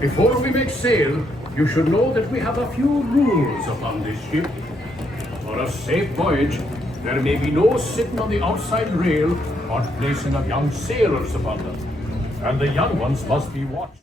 Before we make sail, you should know that we have a few rules upon this ship. For a safe voyage, there may be no sitting on the outside rail or placing of young sailors upon them. And the young ones must be watched.